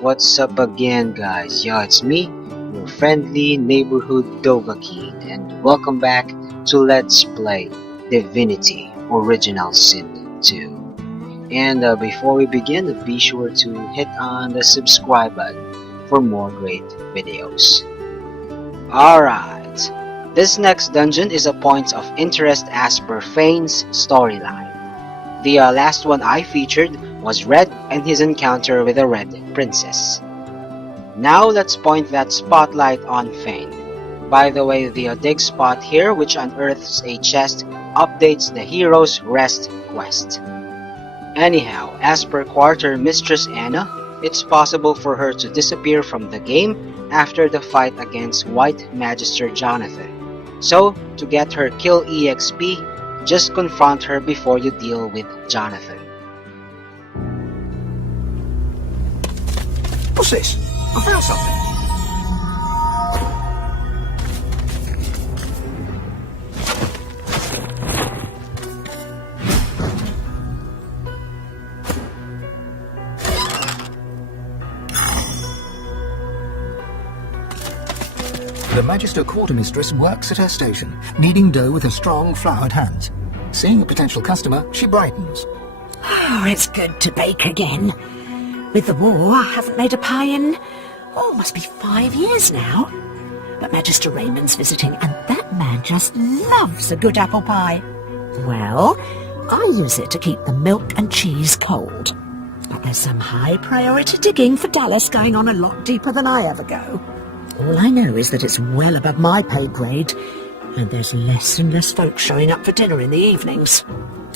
What's up again, guys? Yo, it's me, your friendly neighborhood Dova Kid, and welcome back to Let's Play Divinity Original Sin 2. And before we begin, be sure to hit on the subscribe button for more great videos. Alright, this next dungeon is a point of interest as per Fane's storyline. The last one I featured was Red and his encounter with the Red Princess. Now let's point that spotlight on Fane. By the way, the dig spot here, which unearths a chest, updates the hero's rest quest. Anyhow, as per Quarter Mistress Anna, it's possible for her to disappear from the game after the fight against White Magister Jonathan. So, to get her kill EXP, just confront her before you deal with Jonathan. What's this? I found something. The Magister Quartermistress works at her station, kneading dough with her strong, floured hands. Seeing a potential customer, she brightens. Oh, it's good to bake again. With the war, I haven't made a pie in, must be 5 years now. But Magister Raymond's visiting, and that man just loves a good apple pie. Well, I use it to keep the milk and cheese cold. But there's some high priority digging for Dallas going on a lot deeper than I ever go. All I know is that it's well above my pay grade, and there's less and less folks showing up for dinner in the evenings.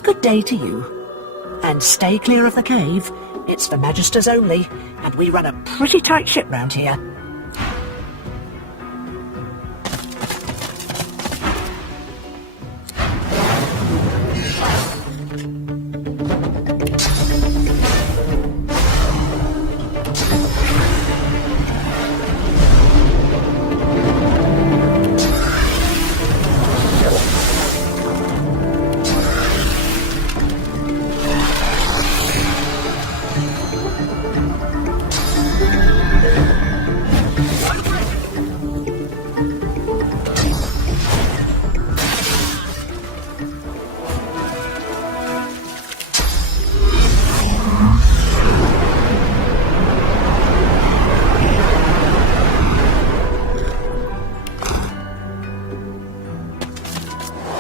Good day to you. And stay clear of the cave. It's for Magisters only, and we run a pretty tight ship round here.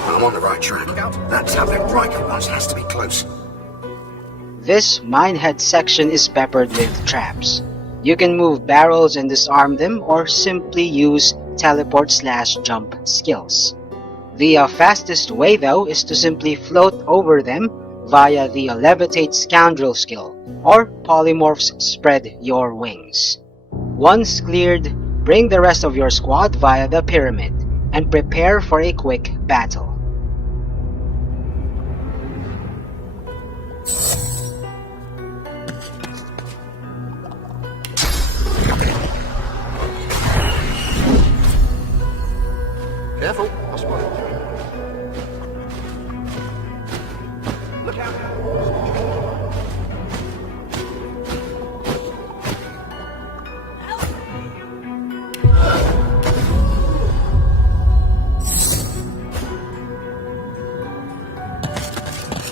I'm on the right track. That tablet Riker wants has to be close. This minehead section is peppered with traps. You can move barrels and disarm them, or simply use teleport/jump skills. The fastest way though is to simply float over them via the levitate scoundrel skill, or polymorphs spread your wings. Once cleared, bring the rest of your squad via the pyramid, and prepare for a quick battle. Careful, I'll spot it. Look out!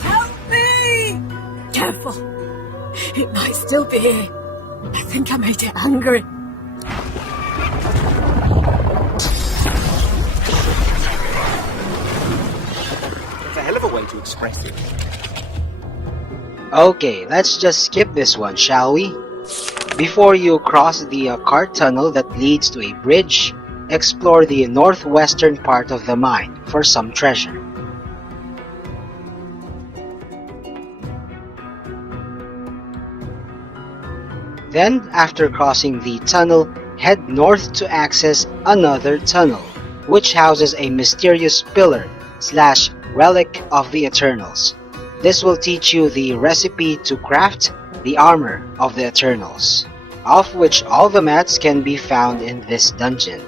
Help me! Careful. It might still be here. I think I made it hungry. Hell of a way to express it. Okay, let's just skip this one, shall we? Before you cross the cart tunnel that leads to a bridge, explore the northwestern part of the mine for some treasure. Then, after crossing the tunnel, head north to access another tunnel, which houses a mysterious pillar/relic of the Eternals. This will teach you the recipe to craft the armor of the Eternals, of which all the mats can be found in this dungeon.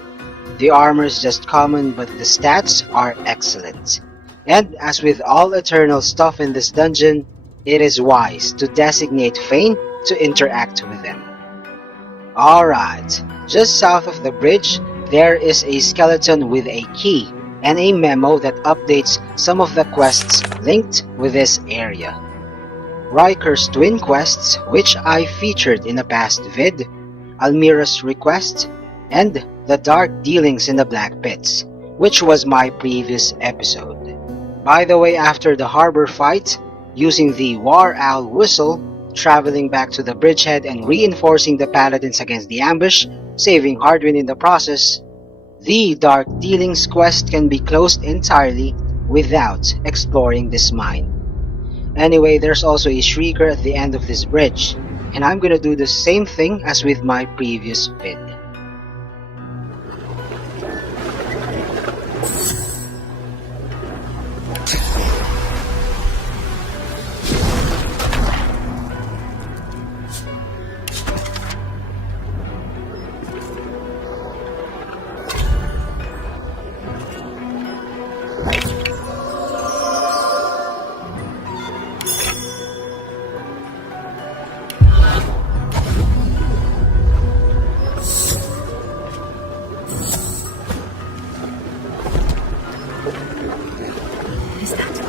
The armor is just common, but the stats are excellent. And as with all Eternal stuff in this dungeon, it is wise to designate Fane to interact with them. Alright, just south of the bridge, there is a skeleton with a key and a memo that updates some of the quests linked with this area. Riker's twin quests, which I featured in a past vid, Almira's request, and the dark dealings in the Blackpits, which was my previous episode. By the way, after the harbor fight, using the War Owl whistle, traveling back to the bridgehead and reinforcing the paladins against the ambush, saving Hardwin in the process, the Dark Dealings quest can be closed entirely without exploring this mine. Anyway, there's also a shrieker at the end of this bridge, and I'm gonna do the same thing as with my previous vid. Is that?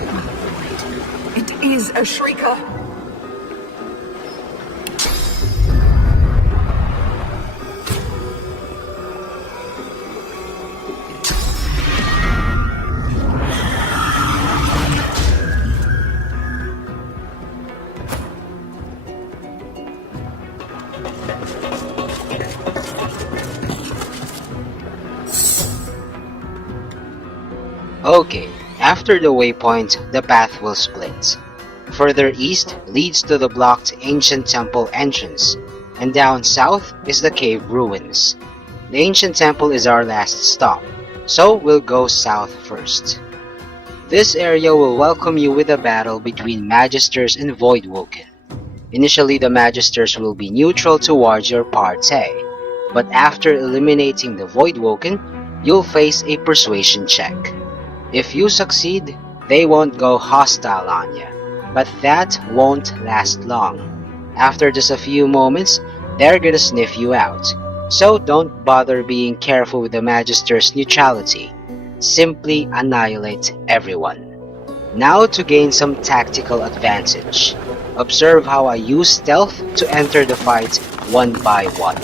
Right. It is a shrieker. Okay, after the waypoint, the path will split. Further east leads to the blocked ancient temple entrance, and down south is the cave ruins. The ancient temple is our last stop, so we'll go south first. This area will welcome you with a battle between Magisters and Voidwoken. Initially, the Magisters will be neutral towards your party, but after eliminating the Voidwoken, you'll face a persuasion check. If you succeed, they won't go hostile on you, but that won't last long. After just a few moments, they're gonna sniff you out. So don't bother being careful with the Magister's neutrality. Simply annihilate everyone. Now to gain some tactical advantage. Observe how I use stealth to enter the fight one by one.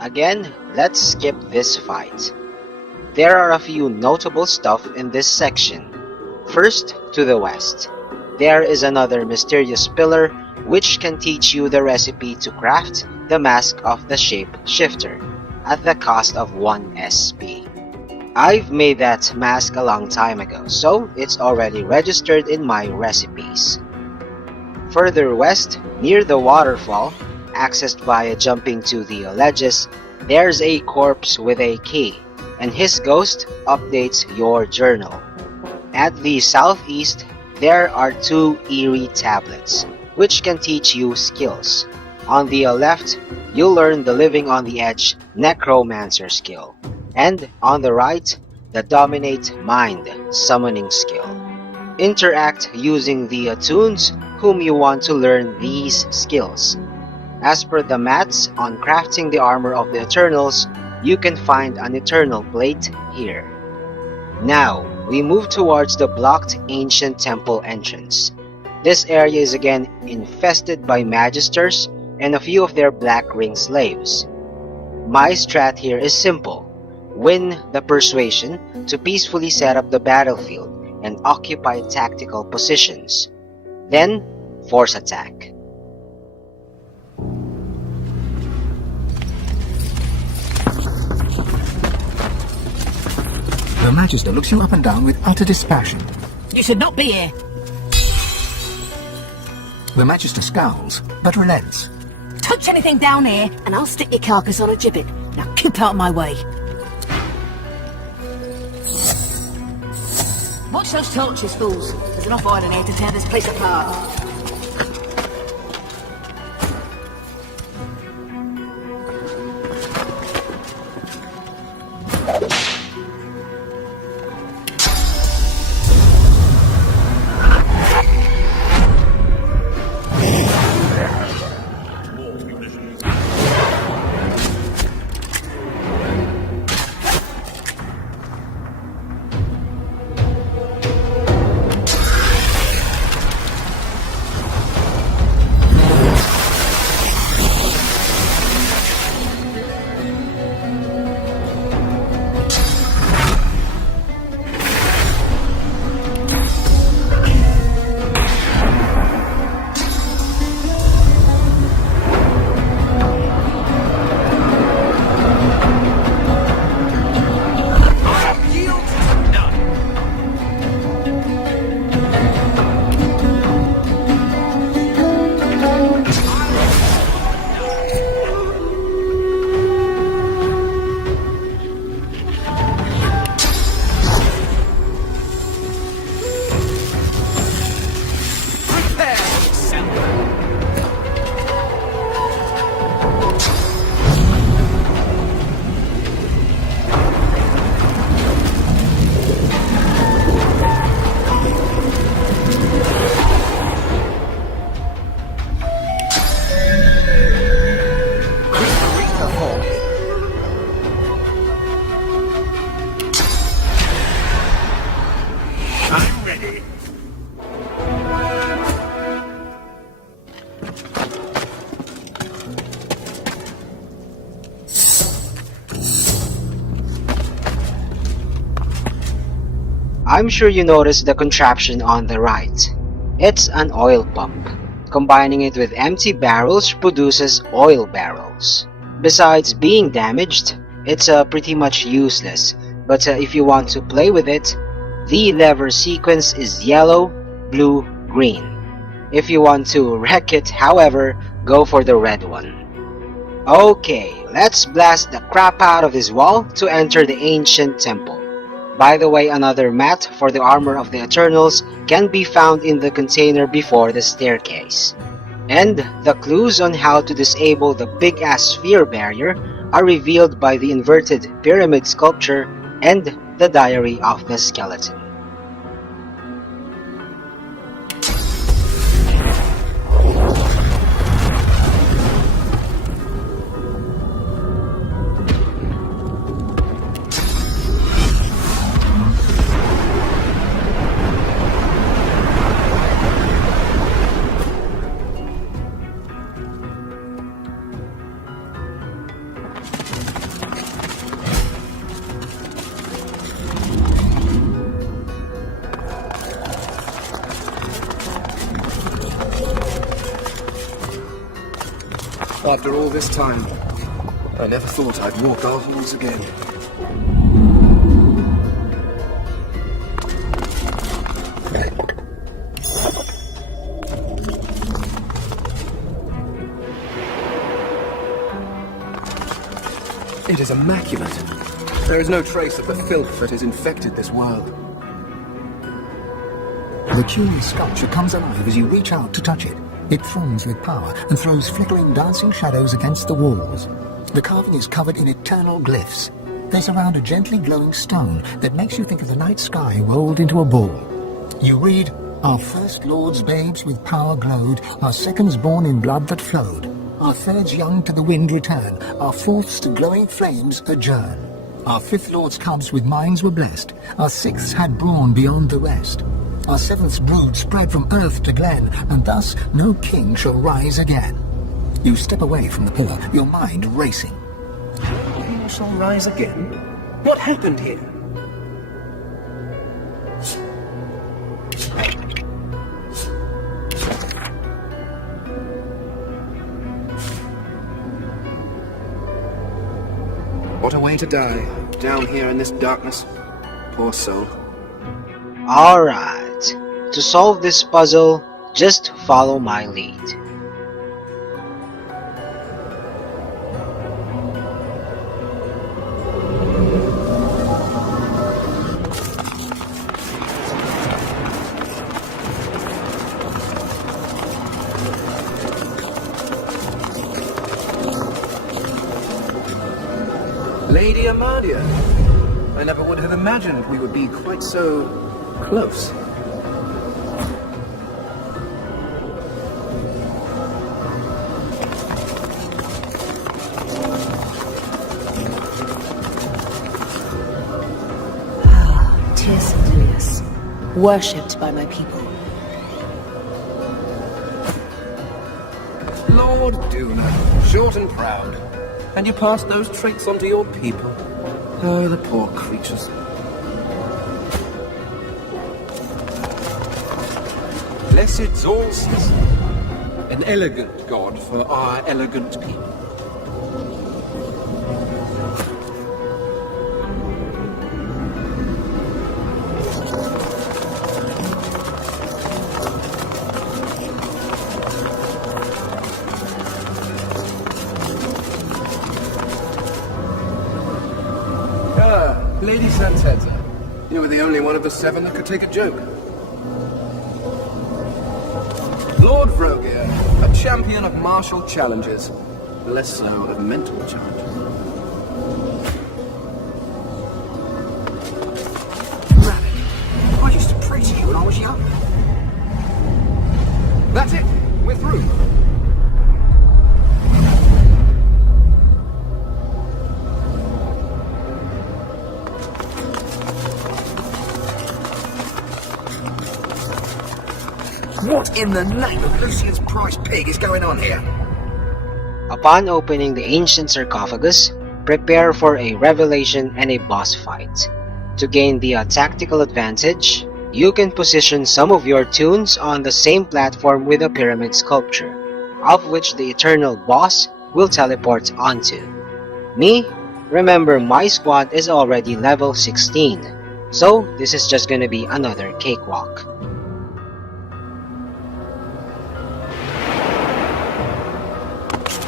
Again, let's skip this fight. There are a few notable stuff in this section. First, to the west, there is another mysterious pillar which can teach you the recipe to craft the mask of the shape shifter at the cost of 1 SP. I've made that mask a long time ago, so it's already registered in my recipes. Further west, near the waterfall, accessed via jumping to the ledges, there's a corpse with a key, and his ghost updates your journal. At the southeast, there are 2 eerie tablets, which can teach you skills. On the left, you'll learn the Living on the Edge Necromancer skill, and on the right, the Dominate Mind summoning skill. Interact using the attunes whom you want to learn these skills. As per the mats on crafting the armor of the Eternals, you can find an Eternal plate here. Now, we move towards the blocked ancient temple entrance. This area is again infested by Magisters and a few of their Black Ring slaves. My strat here is simple. Win the persuasion to peacefully set up the battlefield and occupy tactical positions. Then, force attack. The Magister looks you up and down with utter dispassion. You should not be here. The Magister scowls, but relents. Touch anything down here, and I'll stick your carcass on a gibbet. Now keep out of my way. Watch those torches, fools. There's enough oil in here to tear this place apart. I'm sure you noticed the contraption on the right. It's an oil pump. Combining it with empty barrels produces oil barrels. Besides being damaged, it's pretty much useless, but if you want to play with it, the lever sequence is yellow, blue, green. If you want to wreck it, however, go for the red one. Okay, let's blast the crap out of this wall to enter the ancient temple. By the way, another mat for the armor of the Eternals can be found in the container before the staircase. And the clues on how to disable the big-ass sphere barrier are revealed by the inverted pyramid sculpture and the diary of the skeleton. After all this time, I never thought I'd walk our halls again. It is immaculate. There is no trace of the filth that has infected this world. The curious sculpture comes alive as you reach out to touch it. It thrones with power and throws flickering dancing shadows against the walls. The carving is covered in eternal glyphs. They surround a gently glowing stone that makes you think of the night sky rolled into a ball. You read, "Our first lords babes with power glowed, our seconds born in blood that flowed. Our thirds young to the wind return, our fourths to glowing flames adjourn. Our fifth lords cubs with minds were blessed, our sixths had brawn beyond the rest. Our seventh's brood spread from earth to glen, and thus no king shall rise again." You step away from the pillar, your mind racing. shall rise again? What happened here? What a way to die, down here in this darkness. Poor soul. Alright, to solve this puzzle, just follow my lead. Lady Amadia, I never would have imagined we would be quite so close. Tis Ilias, worshipped by my people. Lord Duna, short and proud. And you passed those traits on to your people. Oh, the poor creatures. Blessed Zolcis, an elegant god for our elegant people. Lady Santenza, you were the only one of the seven that could take a joke. Lord Vrogir, a champion of martial challenges, less so of mental challenges. Rabbit, I used to pray to you when I was young. That's it, we're through. What in the name of Lucian's prize pig is going on here? Upon opening the ancient sarcophagus, prepare for a revelation and a boss fight. To gain the tactical advantage, you can position some of your tunes on the same platform with the pyramid sculpture, of which the eternal boss will teleport onto. Me? Remember, my squad is already level 16, so this is just gonna be another cakewalk.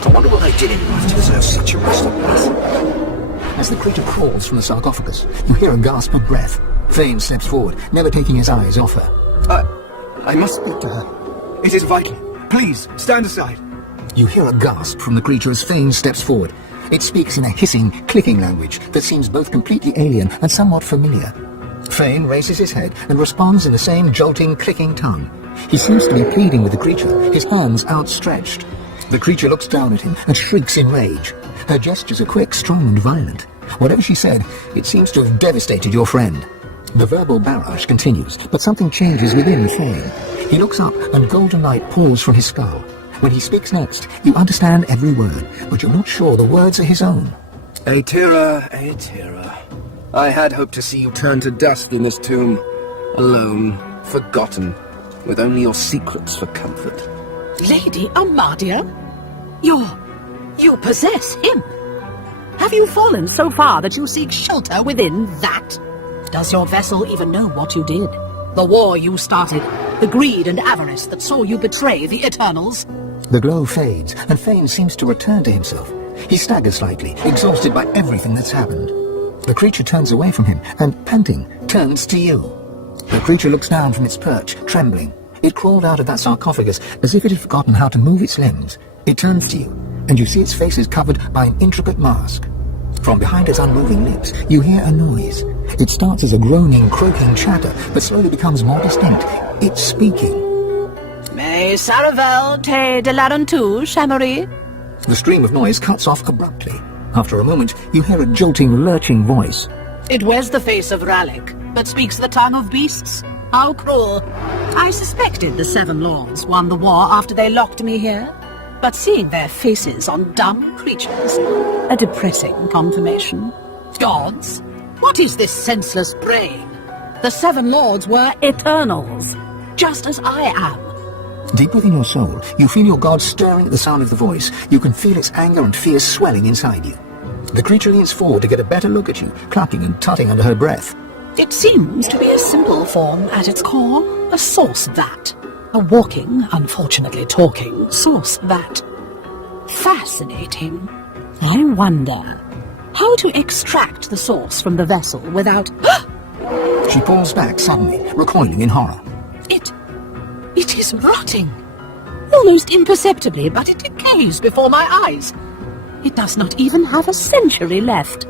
I wonder what they did in life to deserve such a masterpiece. As the creature crawls from the sarcophagus, you hear a gasp of breath. Fane steps forward, never taking his eyes off her. I must speak to her. It is vital. Please, stand aside. You hear a gasp from the creature as Fane steps forward. It speaks in a hissing, clicking language that seems both completely alien and somewhat familiar. Fane raises his head and responds in the same jolting, clicking tongue. He seems to be pleading with the creature, his hands outstretched. The creature looks down at him and shrieks in rage. Her gestures are quick, strong, and violent. Whatever she said, it seems to have devastated your friend. The verbal barrage continues, but something changes within Fane. He looks up, and golden light pours from his skull. When he speaks next, you understand every word, but you're not sure the words are his own. Aetira, Aetira. I had hoped to see you turn to dust in this tomb. Alone, forgotten, with only your secrets for comfort. Lady Amadia? You possess him. Have you fallen so far that you seek shelter within that? Does your vessel even know what you did? The war you started, the greed and avarice that saw you betray the Eternals? The glow fades, and Fane seems to return to himself. He staggers slightly, exhausted by everything that's happened. The creature turns away from him, and, panting, turns to you. The creature looks down from its perch, trembling. It crawled out of that sarcophagus as if it had forgotten how to move its limbs. It turns to you, and you see its face is covered by an intricate mask. From behind its unmoving lips, you hear a noise. It starts as a groaning, croaking chatter, but slowly becomes more distinct. It's speaking. Mais Saravel te de l'arentu, Chamery? The stream of noise cuts off abruptly. After a moment, you hear a jolting, lurching voice. It wears the face of Ralik, but speaks the tongue of beasts. How cruel. I suspected the Seven Lords won the war after they locked me here. but seeing their faces on dumb creatures, a depressing confirmation. Gods? What is this senseless praying? The Seven Lords were Eternals, just as I am. Deep within your soul, you feel your god stirring at the sound of the voice. You can feel its anger and fear swelling inside you. The creature leans forward to get a better look at you, clucking and tutting under her breath. It seems to be a simple form at its core, a source vat. A walking, unfortunately talking, source vat. Fascinating. I wonder how to extract the source from the vessel without... She pulls back suddenly, recoiling in horror. It is rotting. Almost imperceptibly, but it decays before my eyes. It does not even have a century left.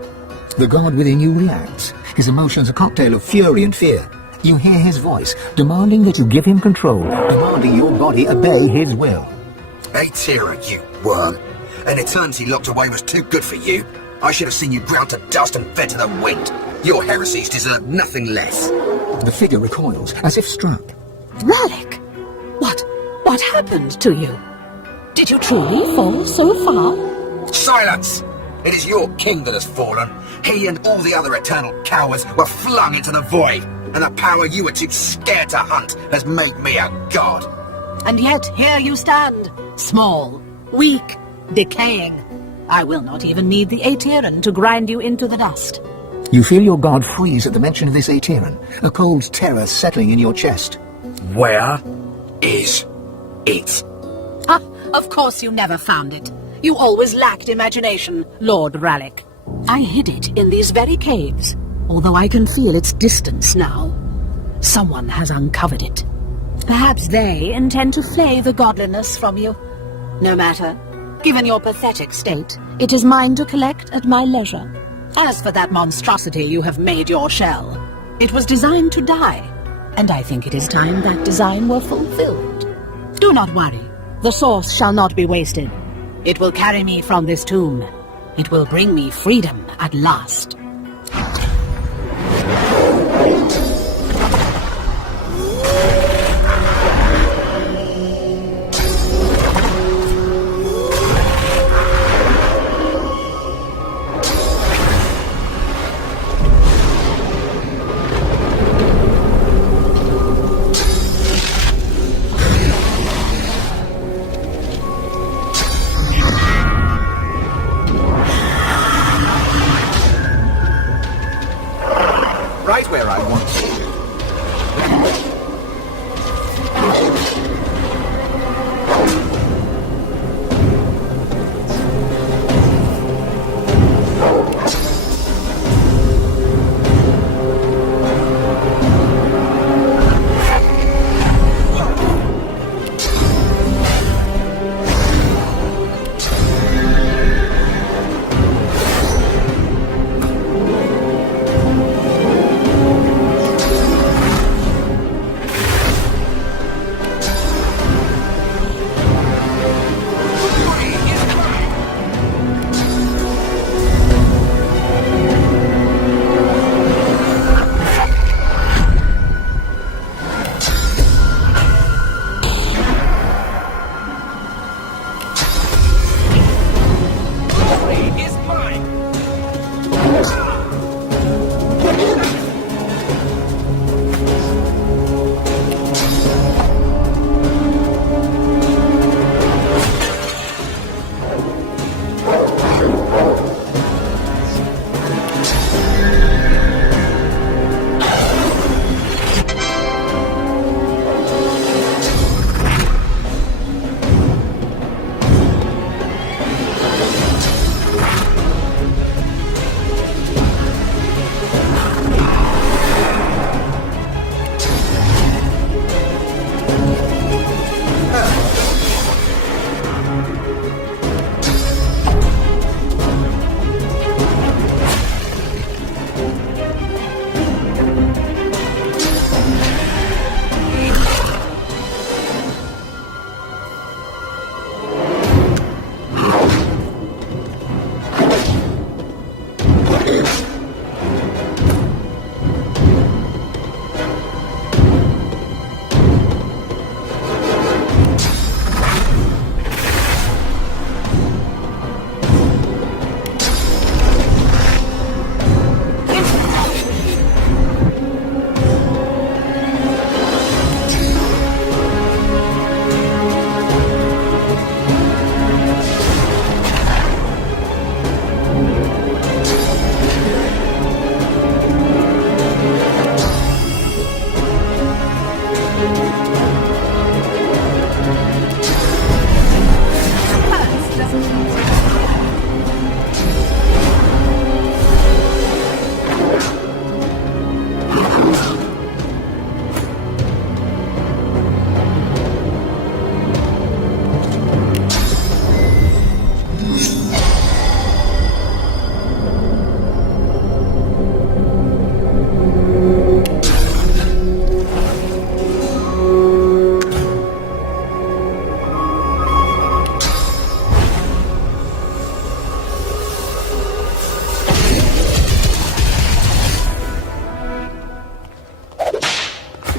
The god within you reacts, his emotions a cocktail of fury and fear. You hear his voice, demanding that you give him control, demanding your body obey his will. Aetera, you worm. An eternity locked away was too good for you. I should have seen you ground to dust and fed to the wind. Your heresies deserve nothing less. The figure recoils, as if struck. Rallic! What happened to you? Did you truly fall so far? Silence! It is your king that has fallen. He and all the other eternal cowards were flung into the void, and the power you were too scared to hunt has made me a god. And yet here you stand, small, weak, decaying. I will not even need the Aeteran to grind you into the dust. You feel your god freeze at the mention of this Aeteran, a cold terror settling in your chest. Where is it? Ah, of course you never found it. You always lacked imagination, Lord Rallic. I hid it in these very caves, although I can feel its distance now. Someone has uncovered it. Perhaps they intend to flay the godliness from you. No matter. Given your pathetic state, it is mine to collect at my leisure. As for that monstrosity you have made your shell, it was designed to die, and I think it is time that design were fulfilled. Do not worry. The source shall not be wasted. It will carry me from this tomb. It will bring me freedom at last. Right where I want you.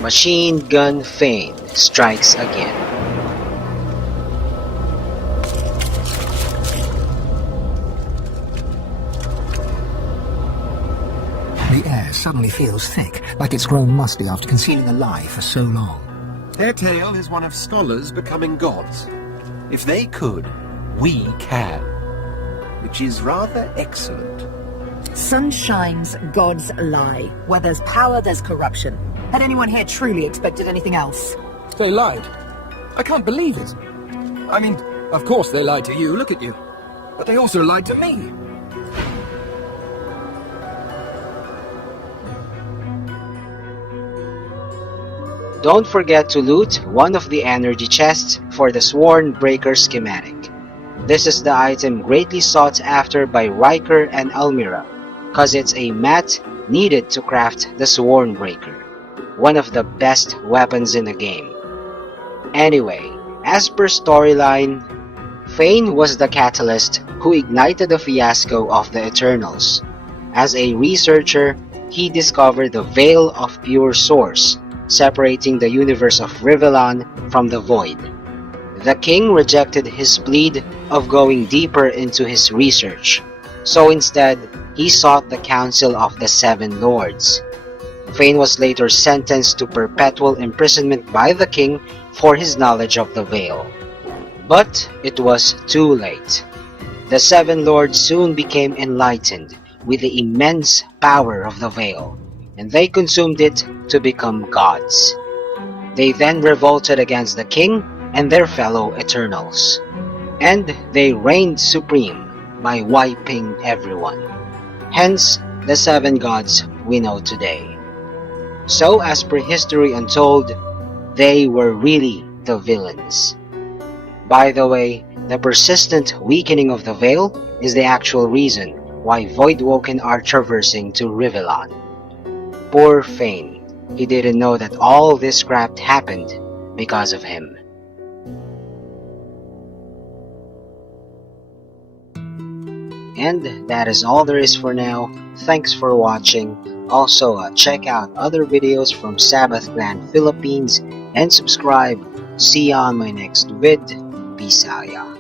Machine Gun Fane strikes again. The air suddenly feels thick, like it's grown musty after concealing a lie for so long. Their tale is one of scholars becoming gods. If they could, we can. Which is rather excellent. Sun shines, gods lie. Where there's power, there's corruption. Had anyone here truly expected anything else? They lied. I can't believe it. I mean, of course they lied to you, look at you. But they also lied to me. Don't forget to loot one of the energy chests for the Sworn Breaker schematic. This is the item greatly sought after by Riker and Almira, cause it's a mat needed to craft the Sworn Breaker, one of the best weapons in the game. Anyway, as per storyline, Fane was the catalyst who ignited the fiasco of the Eternals. As a researcher, he discovered the Veil of Pure Source, separating the universe of Rivellon from the Void. The king rejected his plea of going deeper into his research, so instead, he sought the counsel of the Seven Lords. Fane was later sentenced to perpetual imprisonment by the king for his knowledge of the Veil. But it was too late. The Seven Lords soon became enlightened with the immense power of the Veil, and they consumed it to become gods. They then revolted against the king and their fellow Eternals, and they reigned supreme by wiping everyone. Hence, the seven gods we know today. So, as per history untold, they were really the villains. By the way, the persistent weakening of the Veil is the actual reason why Voidwoken are traversing to Rivellon. Poor Fane, he didn't know that all this crap happened because of him. And that is all there is for now. Thanks for watching. Also, check out other videos from Sabbath Clan Philippines and subscribe. See you on my next vid. Peace out, y'all.